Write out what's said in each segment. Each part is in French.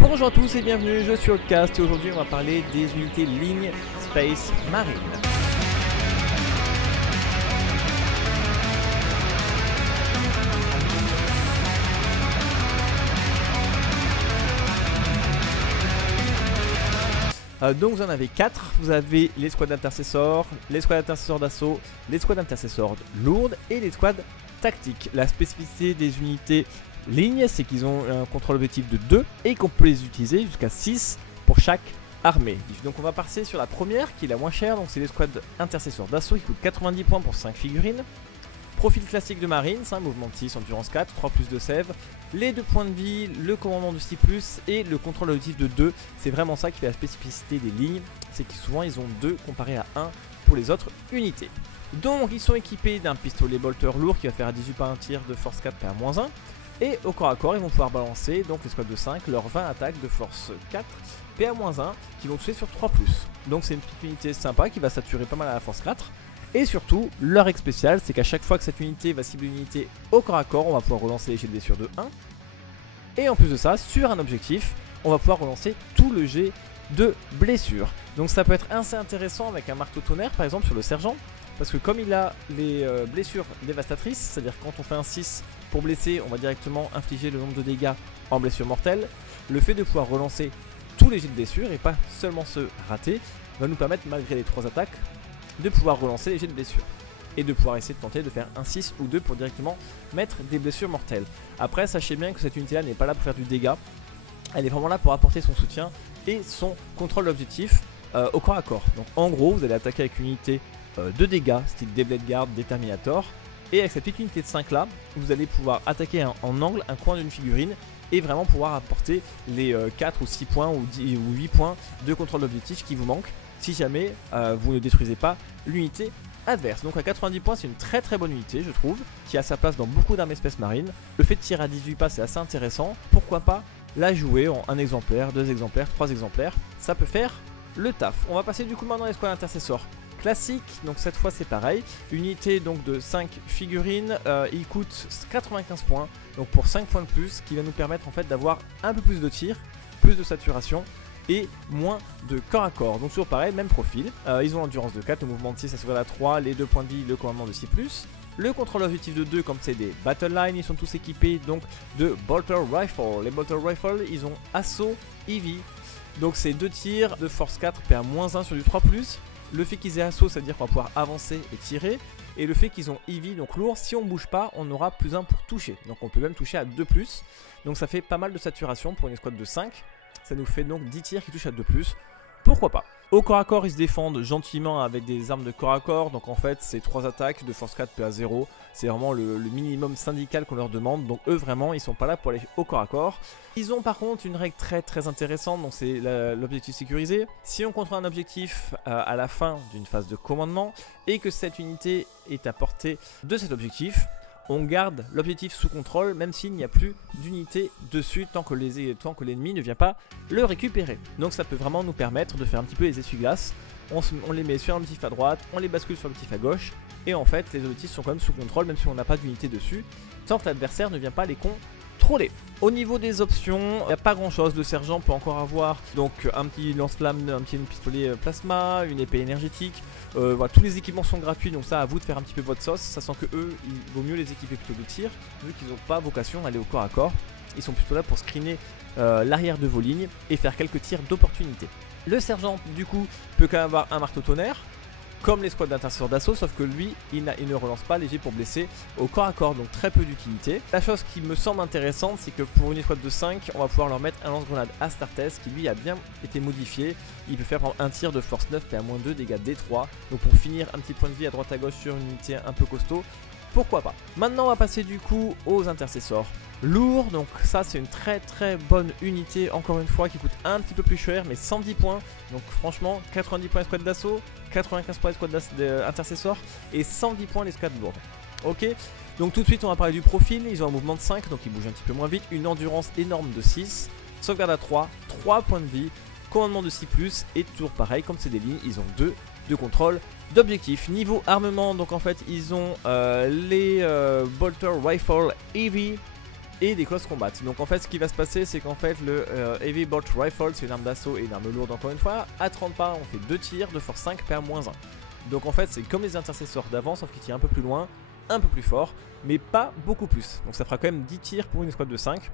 Bonjour à tous et bienvenue, je suis Outcast et aujourd'hui on va parler des unités ligne Space Marine. Donc vous en avez 4, vous avez l'escouade d'intercesseurs, l'escouade d'intercesseurs d'assaut, l'escouade d'intercesseurs lourde et l'escouade tactique. La spécificité des unités ligne, c'est qu'ils ont un contrôle objectif de 2 et qu'on peut les utiliser jusqu'à 6 pour chaque armée. Donc on va passer sur la première qui est la moins chère, donc c'est l'escouade intercesseur d'assaut qui coûte 90 points pour 5 figurines. Profil classique de marine, mouvement de 6, endurance 4, 3 plus de sève, les 2 points de vie, le commandement de 6 plus et le contrôle objectif de 2. C'est vraiment ça qui fait la spécificité des lignes, c'est que souvent ils ont 2 comparé à 1 pour les autres unités. Donc ils sont équipés d'un pistolet bolter lourd qui va faire à 18 par un tir de force 4 PA-1. Et au corps à corps, ils vont pouvoir balancer, donc les squads de 5, leurs 20 attaques de force 4, PA-1, qui vont toucher sur 3+. Donc c'est une petite unité sympa qui va saturer pas mal à la force 4. Et surtout, leur règle spéciale, c'est qu'à chaque fois que cette unité va cibler une unité au corps à corps, on va pouvoir relancer les jets de blessure de 1. Et en plus de ça, sur un objectif, on va pouvoir relancer tout le jet de blessure. Donc ça peut être assez intéressant avec un marteau tonnerre, par exemple, sur le sergent. Parce que comme il a les blessures dévastatrices, c'est-à-dire quand on fait un 6 pour blesser, on va directement infliger le nombre de dégâts en blessure mortelle. Le fait de pouvoir relancer tous les jets de blessure et pas seulement se rater, va nous permettre, malgré les 3 attaques, de pouvoir relancer les jets de blessure. Et de pouvoir essayer de tenter de faire un 6 ou 2 pour directement mettre des blessures mortelles. Après, sachez bien que cette unité-là n'est pas là pour faire du dégât. Elle est vraiment là pour apporter son soutien et son contrôle d'objectif au corps à corps. Donc en gros, vous allez attaquer avec une unité de dégâts, style Blade Guard, Determinator. Et avec cette petite unité de 5 là, vous allez pouvoir attaquer en angle un coin d'une figurine et vraiment pouvoir apporter les 4 ou 6 points ou 10 ou 8 points de contrôle d'objectif qui vous manquent si jamais vous ne détruisez pas l'unité adverse. Donc à 90 points, c'est une très bonne unité, je trouve, qui a sa place dans beaucoup d'armées Space Marine. Le fait de tirer à 18 pas, c'est assez intéressant. Pourquoi pas la jouer en 1 exemplaire, 2 exemplaires, 3 exemplaires, ça peut faire le taf. On va passer du coup maintenant à l'escouade intercesseur classique, donc cette fois c'est pareil, unité donc de 5 figurines, il coûte 95 points, donc pour 5 points de plus, qui va nous permettre en fait d'avoir un peu plus de tir, plus de saturation et moins de corps à corps. Donc toujours pareil, même profil, ils ont l'endurance de 4, le mouvement de 6, la sauvegarde à 3, les 2 points de vie, le commandement de 6+. Le contrôle objectif de 2, comme c'est des battle line, ils sont tous équipés donc de bolter rifle. Les bolter rifle, ils ont assaut, EV, donc c'est 2 tirs de force 4 PA-1 sur du 3+. Le fait qu'ils aient assaut, ça veut dire qu'on va pouvoir avancer et tirer. Et le fait qu'ils ont EV, donc lourd, si on bouge pas, on aura +1 pour toucher. Donc on peut même toucher à 2+. Donc ça fait pas mal de saturation pour une escouade de 5. Ça nous fait donc 10 tirs qui touchent à 2+. Pourquoi pas? Au corps à corps, ils se défendent gentiment avec des armes de corps à corps. Donc en fait, c'est 3 attaques de force 4 PA0. C'est vraiment le minimum syndical qu'on leur demande. Donc eux, vraiment, ils sont pas là pour aller au corps à corps. Ils ont par contre une règle très intéressante. Donc c'est l'objectif sécurisé. Si on contrôle un objectif à la fin d'une phase de commandement et que cette unité est à portée de cet objectif, on garde l'objectif sous contrôle même s'il n'y a plus d'unité dessus tant que l'ennemi ne vient pas le récupérer. Donc ça peut vraiment nous permettre de faire un petit peu les essuie-glaces. On les met sur un objectif à droite, on les bascule sur l'objectif à gauche et en fait les objectifs sont quand même sous contrôle même si on n'a pas d'unité dessus tant que l'adversaire ne vient pas les contrôler. Au niveau des options, il n'y a pas grand chose. Le sergent peut encore avoir donc un petit lance-flamme, un petit pistolet plasma, une épée énergétique. Voilà, tous les équipements sont gratuits, donc ça à vous de faire un petit peu votre sauce, sachant que eux, il vaut mieux les équiper plutôt de tir, vu qu'ils n'ont pas vocation à aller au corps à corps. Ils sont plutôt là pour screener l'arrière de vos lignes et faire quelques tirs d'opportunité. Le sergent, du coup, peut quand même avoir un marteau tonnerre, comme l'escouade d'intercesseur d'assaut, sauf que lui, il ne relance pas les jets pour blesser au corps à corps, donc très peu d'utilité. La chose qui me semble intéressante, c'est que pour une escouade de 5, on va pouvoir leur mettre un lance-grenade Astartes qui lui a bien été modifié. Il peut faire par exemple un tir de force 9 PA-2, dégâts D3, donc pour finir un petit point de vie à droite à gauche sur une unité un peu costaud. Pourquoi pas. Maintenant on va passer du coup aux intercesseurs lourds. Donc ça c'est une très bonne unité encore une fois qui coûte un petit peu plus cher mais 110 points. Donc franchement 90 points l'escouade d'assaut, 95 points l'escouade d'intercesseur et 110 points l'escouade lourde. Ok, donc tout de suite on va parler du profil. Ils ont un mouvement de 5 donc ils bougent un petit peu moins vite, une endurance énorme de 6, sauvegarde à 3, 3 points de vie, commandement de 6+, et toujours pareil comme c'est des lignes ils ont 2 de contrôle d'objectifs. Niveau armement, donc en fait ils ont les Bolter Rifle EV et des close combat. Donc en fait ce qui va se passer c'est qu'en fait le Heavy Bolt Rifle, c'est une arme d'assaut et une arme lourde encore une fois. À 30 pas on fait 2 tirs de force 5 PA-1. Donc en fait c'est comme les intercesseurs d'avant sauf qu'ils tirent un peu plus loin, un peu plus fort, mais pas beaucoup plus. Donc ça fera quand même 10 tirs pour une escouade de 5.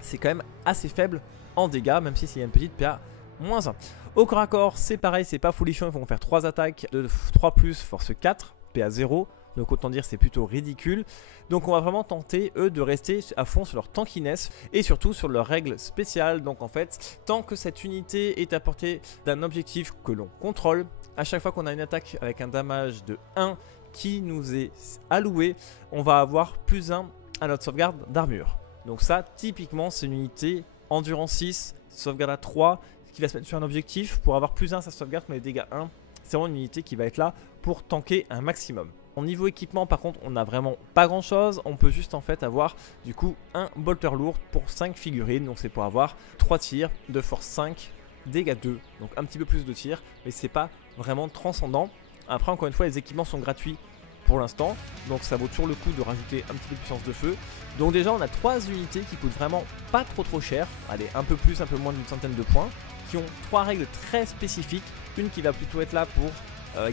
C'est quand même assez faible en dégâts, même si c'est une petite PA-1. Au corps à corps c'est pareil, c'est pas folichon, ils vont faire 3 attaques de 3 plus force 4, PA0. Donc autant dire c'est plutôt ridicule. Donc on va vraiment tenter eux de rester à fond sur leur tankiness et surtout sur leurs règles spéciales. Donc en fait tant que cette unité est à portée d'un objectif que l'on contrôle, à chaque fois qu'on a une attaque avec un damage de 1 qui nous est alloué, on va avoir plus 1 à notre sauvegarde d'armure. Donc ça typiquement c'est une unité endurance 6, sauvegarde à 3 qui va se mettre sur un objectif pour avoir plus 1 à sa sauvegarde mais les dégâts 1. C'est vraiment une unité qui va être là pour tanker un maximum. Au niveau équipement par contre on n'a vraiment pas grand chose, on peut juste en fait avoir du coup un bolter lourd pour 5 figurines, donc c'est pour avoir 3 tirs de force 5, dégâts 2, donc un petit peu plus de tirs, mais c'est pas vraiment transcendant. Après encore une fois les équipements sont gratuits pour l'instant, donc ça vaut toujours le coup de rajouter un petit peu de puissance de feu. Donc déjà on a 3 unités qui coûtent vraiment pas trop cher, allez un peu plus, un peu moins d'une centaine de points, qui ont 3 règles très spécifiques, une qui va plutôt être là pour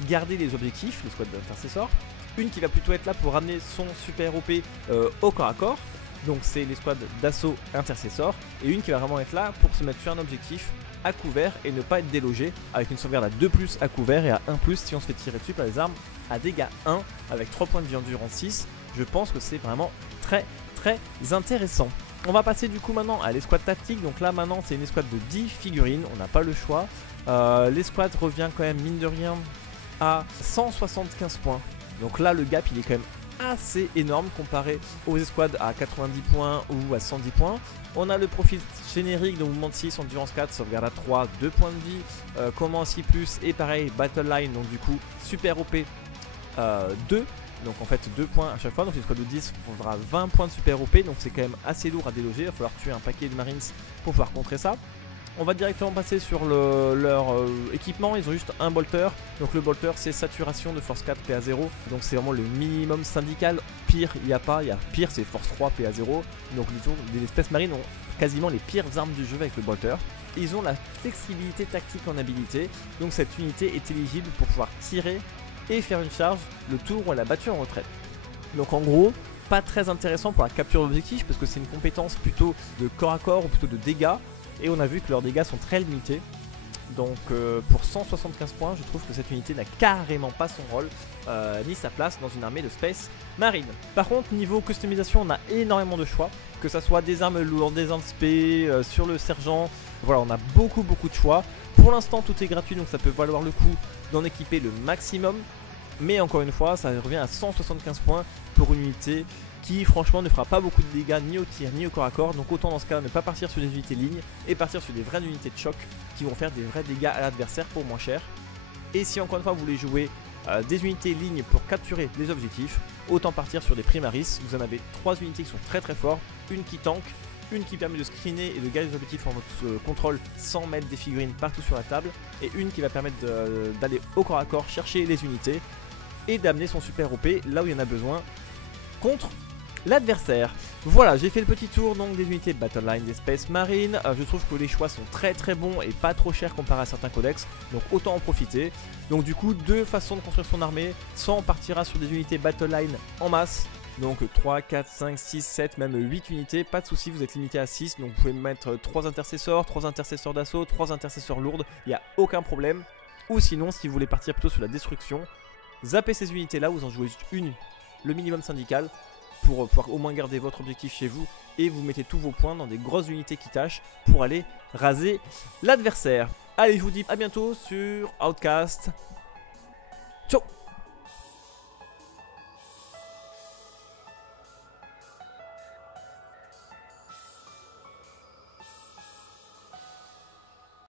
garder les objectifs, le squad d'intercesseur. Une qui va plutôt être là pour ramener son super OP au corps à corps, donc c'est l'escouade d'assaut intercesseur. Et une qui va vraiment être là pour se mettre sur un objectif à couvert et ne pas être délogé, avec une sauvegarde à 2+ à couvert et à 1+ si on se fait tirer dessus par les armes à dégâts 1 avec 3 points de vie endurance 6. Je pense que c'est vraiment très intéressant. On va passer du coup maintenant à l'escouade tactique. Donc là maintenant c'est une escouade de 10 figurines, on n'a pas le choix. L'escouade revient quand même mine de rien à 175 points. Donc là le gap il est quand même assez énorme comparé aux escouades à 90 points ou à 110 points. On a le profil générique de mouvement de 6, endurance 4, sauvegarde à 3, 2 points de vie, command 6+, et pareil battle line, donc du coup super OP 2. Donc en fait 2 points à chaque fois, donc une escouade de 10 on aura 20 points de super OP, donc c'est quand même assez lourd à déloger, il va falloir tuer un paquet de marines pour pouvoir contrer ça. On va directement passer sur leur équipement, ils ont juste un bolter, donc le bolter c'est saturation de force 4 PA0, donc c'est vraiment le minimum syndical, pire il n'y a pas, pire c'est force 3 PA0, donc les espèces marines ont quasiment les pires armes du jeu avec le bolter. Ils ont la flexibilité tactique en habilité, donc cette unité est éligible pour pouvoir tirer et faire une charge le tour où elle a battu en retraite. Donc en gros, pas très intéressant pour la capture d'objectif parce que c'est une compétence plutôt de corps à corps ou plutôt de dégâts. Et on a vu que leurs dégâts sont très limités. Donc pour 175 points, je trouve que cette unité n'a carrément pas son rôle ni sa place dans une armée de Space Marine. Par contre, niveau customisation, on a énormément de choix. Que ça soit des armes lourdes, des armes spé, sur le sergent. Voilà, on a beaucoup de choix. Pour l'instant, tout est gratuit, donc ça peut valoir le coup d'en équiper le maximum. Mais encore une fois, ça revient à 175 points pour une unité qui franchement ne fera pas beaucoup de dégâts ni au tir ni au corps à corps. Donc autant dans ce cas ne pas partir sur des unités lignes et partir sur des vraies unités de choc qui vont faire des vrais dégâts à l'adversaire pour moins cher. Et si encore une fois vous voulez jouer des unités lignes pour capturer les objectifs, autant partir sur des primaris. Vous en avez 3 unités qui sont très forts, une qui tank, une qui permet de screener et de garder les objectifs en mode contrôle sans mettre des figurines partout sur la table, et une qui va permettre d'aller au corps à corps chercher les unités et d'amener son super OP là où il y en a besoin contre l'adversaire. Voilà, j'ai fait le petit tour donc des unités de Battle Line des Space Marine. Je trouve que les choix sont très bons et pas trop chers comparé à certains codex, donc autant en profiter. Donc du coup, 2 façons de construire son armée. Soit on partira sur des unités Battle Line en masse, donc 3, 4, 5, 6, 7, même 8 unités, pas de souci, vous êtes limité à 6, donc vous pouvez mettre 3 intercesseurs, 3 intercesseurs d'assaut, 3 intercesseurs lourdes, il n'y a aucun problème. Ou sinon, si vous voulez partir plutôt sur la destruction, zappez ces unités là, vous en jouez juste une, le minimum syndical, pour pouvoir au moins garder votre objectif chez vous, et vous mettez tous vos points dans des grosses unités qui tâchent pour aller raser l'adversaire. Allez, je vous dis à bientôt sur Outcast. Ciao.